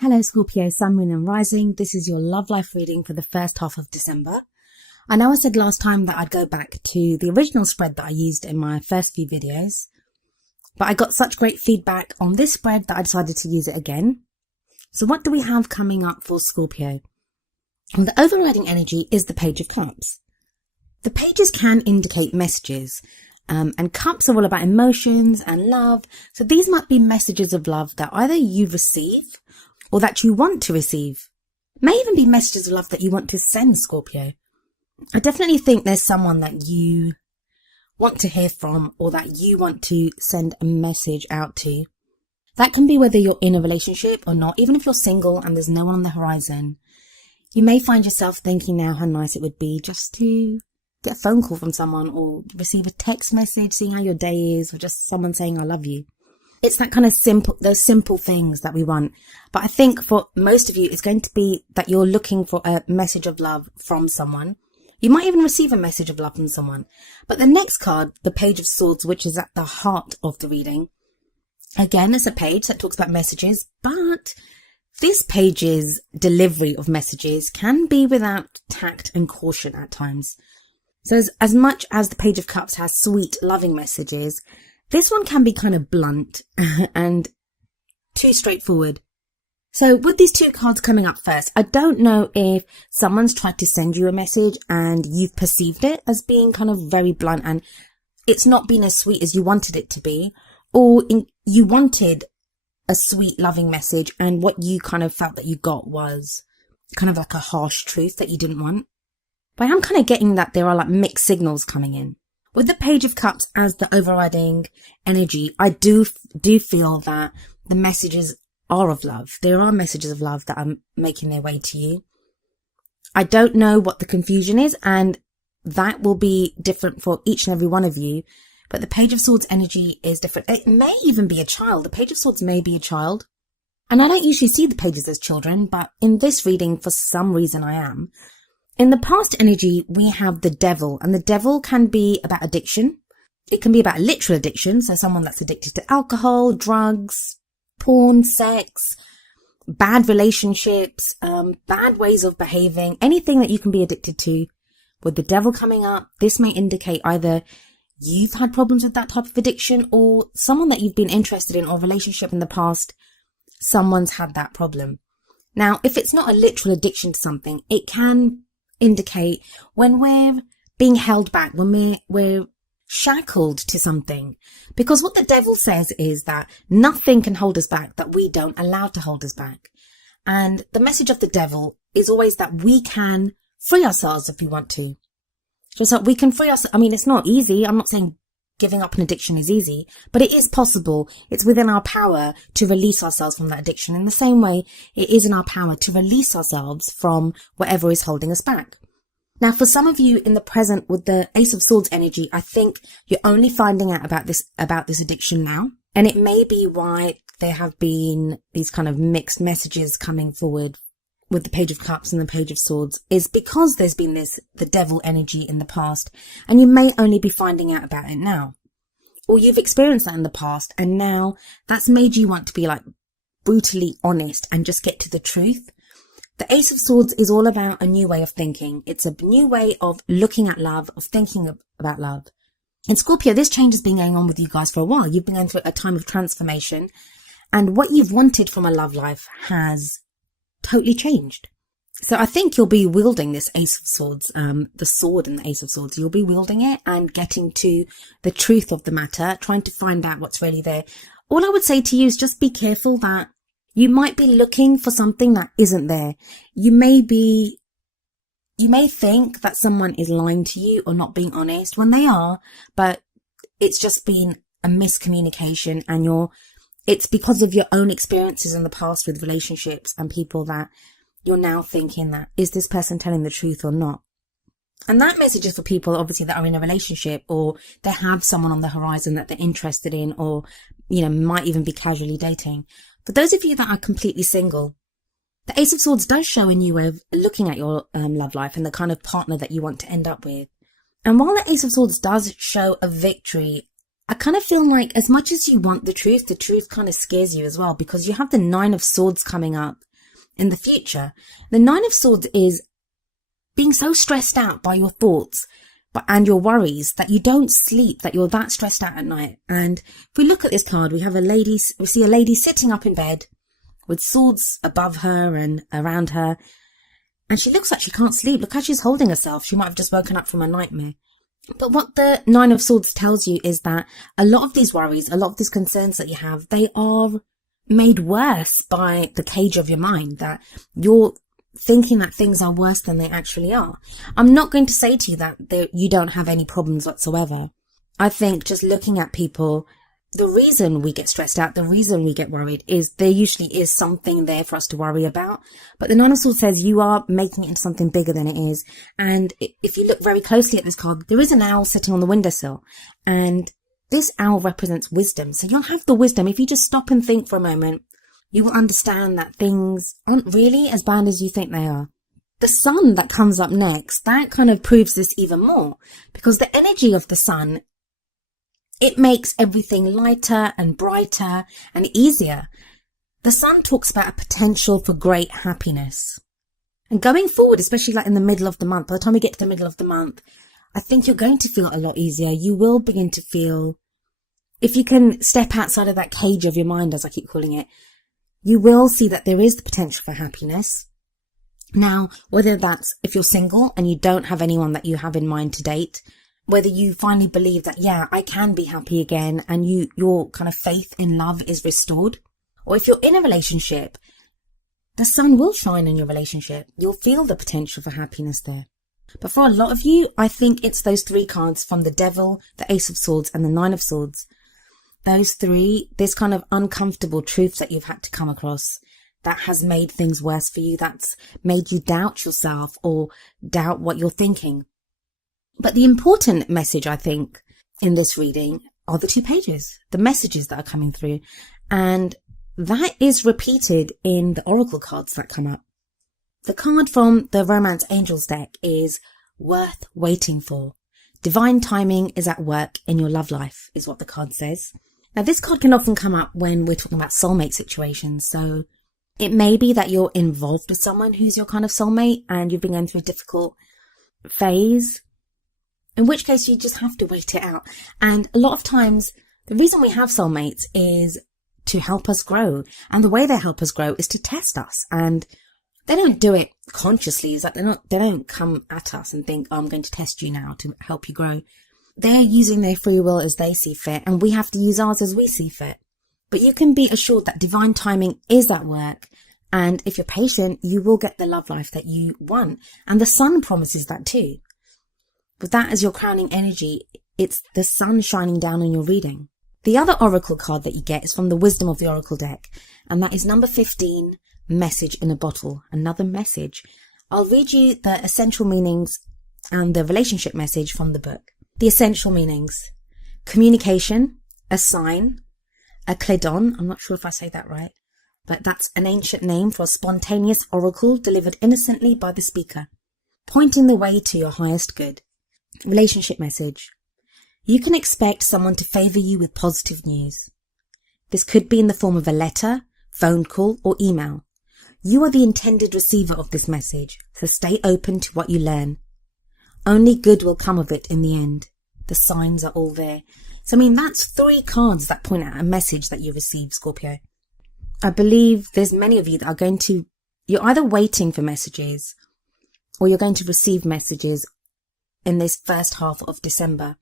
Hello Scorpio, Sun, Moon and Rising. This is your love life reading for the first half of December. I know I said last time that I'd go back to the original spread that I used in my first few videos, but I got such great feedback on this spread that I decided to use it again. So what do we have coming up for Scorpio? And the overriding energy is the Page of Cups. The pages can indicate messages, and cups are all about emotions and love. So these might be messages of love that either you receive or that you want to receive. May even be messages of love that you want to send, Scorpio. I definitely think there's someone that you want to hear from or that you want to send a message out to. That can be whether you're in a relationship or not. Even if you're single and there's no one on the horizon, you may find yourself thinking now how nice it would be just to get a phone call from someone or receive a text message, seeing how your day is, or just someone saying, I love you. It's that kind of those simple things that we want. But I think for most of you, it's going to be that you're looking for a message of love from someone. You might even receive a message of love from someone. But the next card, the Page of Swords, which is at the heart of the reading, again, it's a page that talks about messages, but this page's delivery of messages can be without tact and caution at times. So as much as the Page of Cups has sweet, loving messages, this one can be kind of blunt and too straightforward. So with these two cards coming up first, I don't know if someone's tried to send you a message and you've perceived it as being kind of very blunt and it's not been as sweet as you wanted it to be, or you wanted a sweet, loving message and what you kind of felt that you got was kind of like a harsh truth that you didn't want. But I am kind of getting that there are like mixed signals coming in. With the Page of Cups as the overriding energy, I do feel that the messages are of love. There are messages of love that are making their way to you. I don't know what the confusion is, and that will be different for each and every one of you. But the Page of Swords energy is different. It may even be a child. The Page of Swords may be a child. And I don't usually see the pages as children, but in this reading, for some reason I am. In the past energy, we have the Devil, and the Devil can be about addiction. It can be about literal addiction, so someone that's addicted to alcohol, drugs, porn, sex, bad relationships, bad ways of behaving, anything that you can be addicted to. With the Devil coming up, this may indicate either you've had problems with that type of addiction or someone that you've been interested in or a relationship in the past, someone's had that problem. Now, if it's not a literal addiction to something, it can indicate when we're being held back, when we're shackled to something. Because what the Devil says is that nothing can hold us back that we don't allow to hold us back. And the message of the Devil is always that we can free ourselves if we want to. Just like we can free ourselves. I mean, it's not easy. I'm not saying giving up an addiction is easy, but it is possible. It's within our power to release ourselves from that addiction. In the same way, it is in our power to release ourselves from whatever is holding us back. Now, for some of you in the present with the Ace of Swords energy, I think you're only finding out about this addiction now. And it may be why there have been these kind of mixed messages coming forward with the Page of Cups and the Page of Swords, is because there's been the Devil energy in the past, and you may only be finding out about it now. Or you've experienced that in the past, and now that's made you want to be like brutally honest and just get to the truth. The Ace of Swords is all about a new way of thinking. It's a new way of looking at love, of thinking about love. In Scorpio, this change has been going on with you guys for a while. You've been going through a time of transformation, and what you've wanted from a love life has totally changed. So I think you'll be wielding this Ace of Swords, the sword and the Ace of Swords. You'll be wielding it and getting to the truth of the matter, trying to find out what's really there. All I would say to you is just be careful that you might be looking for something that isn't there. You may think that someone is lying to you or not being honest when they are, but it's just been a miscommunication, and it's because of your own experiences in the past with relationships and people that you're now thinking that, is this person telling the truth or not? And that message is for people, obviously, that are in a relationship or they have someone on the horizon that they're interested in, or, might even be casually dating. For those of you that are completely single, the Ace of Swords does show a new way of looking at your love life and the kind of partner that you want to end up with. And while the Ace of Swords does show a victory, I kind of feel like as much as you want the truth kind of scares you as well, because you have the Nine of Swords coming up in the future. The Nine of Swords is being so stressed out by your thoughts and your worries that you don't sleep, that you're that stressed out at night. And if we look at this card, we see a lady sitting up in bed with swords above her and around her. And she looks like she can't sleep. Look how she's holding herself. She might have just woken up from a nightmare. But what the Nine of Swords tells you is that a lot of these worries, a lot of these concerns that you have, they are made worse by the cage of your mind, that you're thinking that things are worse than they actually are. I'm not going to say to you that you don't have any problems whatsoever. I think just looking at people, the reason we get stressed out, the reason we get worried is there usually is something there for us to worry about. But the Nine of Swords says you are making it into something bigger than it is. And if you look very closely at this card, there is an owl sitting on the windowsill. And this owl represents wisdom. So you'll have the wisdom. If you just stop and think for a moment, you will understand that things aren't really as bad as you think they are. The sun that comes up next, that kind of proves this even more, because the energy of the sun, it makes everything lighter and brighter and easier. The sun talks about a potential for great happiness. And going forward, especially like in the middle of the month, by the time we get to the middle of the month, I think you're going to feel a lot easier. You will begin to feel, if you can step outside of that cage of your mind, as I keep calling it, you will see that there is the potential for happiness. Now, whether that's if you're single and you don't have anyone that you have in mind to date, whether you finally believe that, yeah, I can be happy again, and your kind of faith in love is restored, or if you're in a relationship, the sun will shine in your relationship. You'll feel the potential for happiness there. But for a lot of you, I think it's those three cards from the Devil, the Ace of Swords, and the Nine of Swords. Those three, this kind of uncomfortable truth that you've had to come across that has made things worse for you, that's made you doubt yourself or doubt what you're thinking. But the important message, I think, in this reading are the 2 pages, the messages that are coming through. And that is repeated in the oracle cards that come up. The card from the Romance Angels deck is worth waiting for. Divine timing is at work in your love life, is what the card says. Now, this card can often come up when we're talking about soulmate situations. So it may be that you're involved with someone who's your kind of soulmate and you've been going through a difficult phase, in which case you just have to wait it out. And a lot of times, the reason we have soulmates is to help us grow. And the way they help us grow is to test us. And they don't do it consciously. It's like they don't come at us and think, oh, I'm going to test you now to help you grow. They're using their free will as they see fit, and we have to use ours as we see fit. But you can be assured that divine timing is at work, and if you're patient, you will get the love life that you want. And the sun promises that too. With that as your crowning energy, it's the sun shining down on your reading. The other oracle card that you get is from the Wisdom of the Oracle deck, and that is number 15, Message in a Bottle, another message. I'll read you the essential meanings and the relationship message from the book. The essential meanings: communication, a sign, a cledon, I'm not sure if I say that right, but that's an ancient name for a spontaneous oracle delivered innocently by the speaker, pointing the way to your highest good. Relationship message: you can expect someone to favour you with positive news. This could be in the form of a letter, phone call, or email. You are the intended receiver of this message, so stay open to what you learn. Only good will come of it in the end. The signs are all there. So, I mean, that's 3 cards that point at a message that you received, Scorpio. I believe there's many of you that are you're either waiting for messages or you're going to receive messages in this first half of December.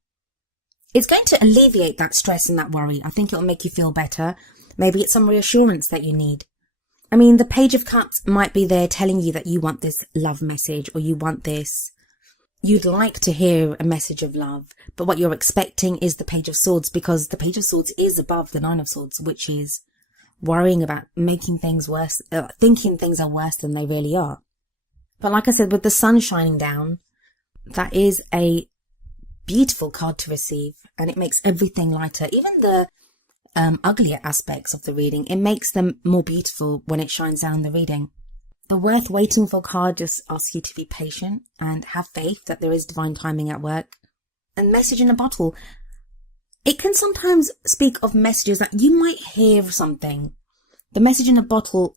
It's going to alleviate that stress and that worry. I think it'll make you feel better. Maybe it's some reassurance that you need. I mean, the Page of Cups might be there telling you that you want this love message, or you want this. You'd like to hear a message of love, but what you're expecting is the Page of Swords, because the Page of Swords is above the Nine of Swords, which is worrying about making things worse, thinking things are worse than they really are. But like I said, with the sun shining down, that is a beautiful card to receive, and it makes everything lighter. Even the uglier aspects of the reading, it makes them more beautiful when it shines down the reading. The worth waiting for card just asks you to be patient and have faith that there is divine timing at work. And message in a bottle, it can sometimes speak of messages that you might hear something. The message in a bottle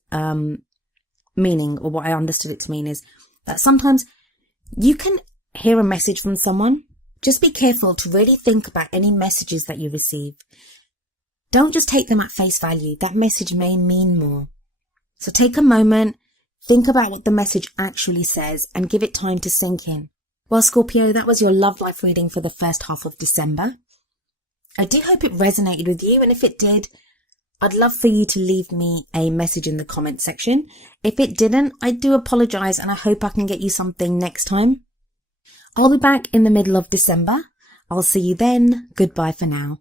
meaning, or what I understood it to mean, is that sometimes you can hear a message from someone. Just be careful to really think about any messages that you receive. Don't just take them at face value. That message may mean more. So take a moment, think about what the message actually says, and give it time to sink in. Well, Scorpio, that was your love life reading for the first half of December. I do hope it resonated with you, and if it did, I'd love for you to leave me a message in the comment section. If it didn't, I do apologise, and I hope I can get you something next time. I'll be back in the middle of December. I'll see you then. Goodbye for now.